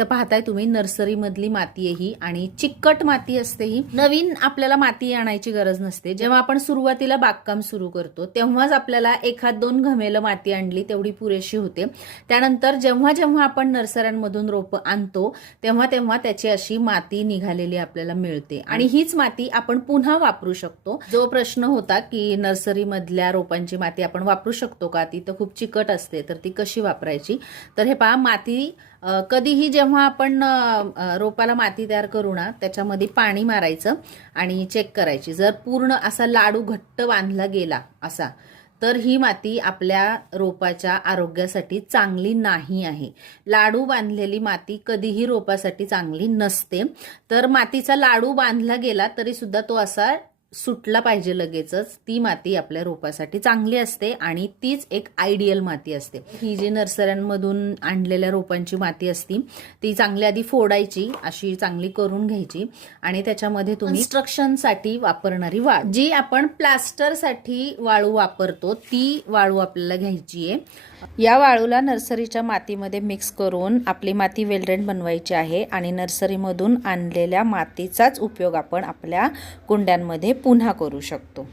इथं पाहताय तुम्ही नर्सरीमधली माती आहे ही आणि चिकट माती असते ही. नवीन आपल्याला माती आणायची गरज नसते. जेव्हा आपण सुरुवातीला बागकाम सुरू करतो तेव्हाच आपल्याला 1-2 घमेलं माती आणली तेवढी पुरेशी होते. त्यानंतर जेव्हा जेव्हा आपण नर्सऱ्यांमधून रोपं आणतो तेव्हा तेव्हा त्याची अशी माती निघालेली आपल्याला मिळते आणि हीच माती आपण पुन्हा वापरू शकतो. जो प्रश्न होता की नर्सरीमधल्या रोपांची माती आपण वापरू शकतो का, ती तर खूप चिकट असते, तर ती कशी वापरायची. तर हे पहा, माती कधीही जेव्हा आपण रोपाला माती तयार करू ना त्याच्यामध्ये पाणी मारायचं आणि चेक करायची. जर पूर्ण असा लाडू घट्ट बांधला गेला असा तर ही माती आपल्या रोपाच्या आरोग्यासाठी चांगली नाही आहे. लाडू बांधलेली माती कधीही रोपासाठी चांगली नसते. तर मातीचा लाडू बांधला गेला तरी सुद्धा तो असा सुटला पाहिजे लगेचच. ती माती आपल्या रोपासाठी चांगली असते आणि तीच एक आयडियल माती असते. ही जी नर्सऱ्यांमधून आणलेल्या रोपांची माती असती ती चांगली आधी फोडायची, अशी चांगली करून घ्यायची आणि त्याच्यामध्ये तुम्ही कन्स्ट्रक्शनसाठी वापरणारी वाळू, जी आपण प्लास्टरसाठी वाळू वापरतो, ती वाळू आपल्याला घ्यायची आहे. या वाळूला नर्सरीच्या मातीमध्ये मिक्स करून आपली माती वेलरेंट बनवायची आहे आणि नर्सरीमधून आणलेल्या मातीचाच उपयोग आपण आपल्या कुंड्यांमध्ये पुन्हा करू शकतो.